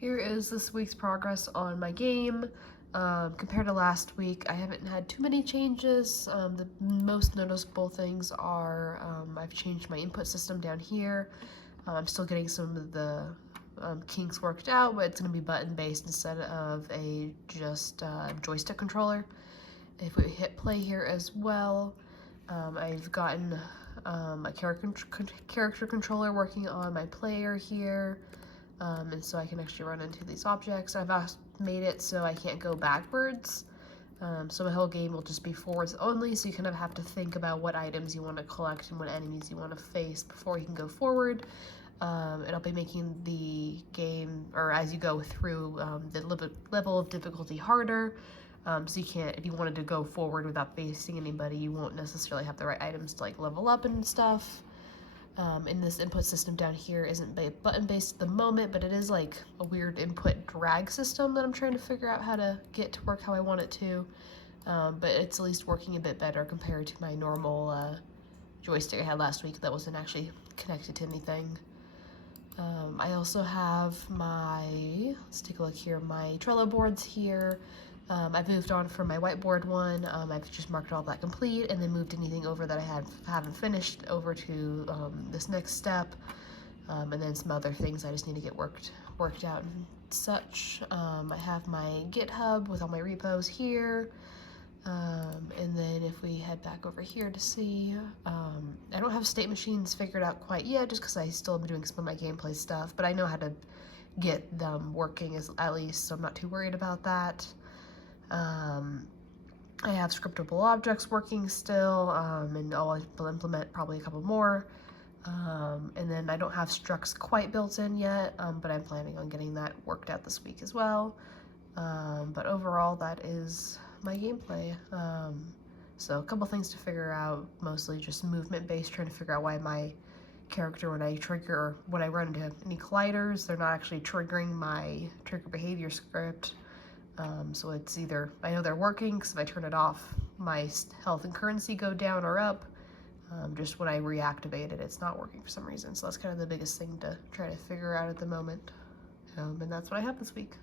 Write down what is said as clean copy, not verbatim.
Here is this week's progress on my game. Compared to last week, I haven't had too many changes. The most noticeable things are I've changed my input system down here. I'm still getting some of the kinks worked out, but it's going to be button-based instead of a just joystick controller. If we hit play here as well, I've gotten a character controller working on my player here. And so I can actually run into these objects. I've made it so I can't go backwards. So my whole game will just be forwards only, so you kind of have to think about what items you want to collect and what enemies you want to face before you can go forward. And I'll be making the game, or as you go through, the level of difficulty harder. So you can't, if you wanted to go forward without facing anybody, you won't necessarily have the right items to like level up and stuff. And this input system down here isn't button based at the moment, but it is like a weird input drag system that I'm trying to figure out how to get to work how I want it to. But it's at least working a bit better compared to my normal joystick I had last week that wasn't actually connected to anything. I also have my, let's take a look here, my Trello boards here. I've moved on from my whiteboard one. I've just marked all that complete and then moved anything over that I haven't finished over to this next step. And then some other things I just need to get worked out and such. I have my GitHub with all my repos here. And then if we head back over here to see, I don't have state machines figured out quite yet just because I still am doing some of my gameplay stuff, but I know how to get them working at least, so I'm not too worried about that. I have scriptable objects working still, and I'll implement probably a couple more. And then I don't have structs quite built in yet, but I'm planning on getting that worked out this week as well. But overall, that is my gameplay. So a couple things to figure out, mostly just movement based, trying to figure out why my character, when I run into any colliders, they're not actually triggering my trigger behavior script. So it's either, I know they're working because if I turn it off, my health and currency go down or up. Just when I reactivate it, it's not working for some reason. So that's kind of the biggest thing to try to figure out at the moment. And that's what I have this week.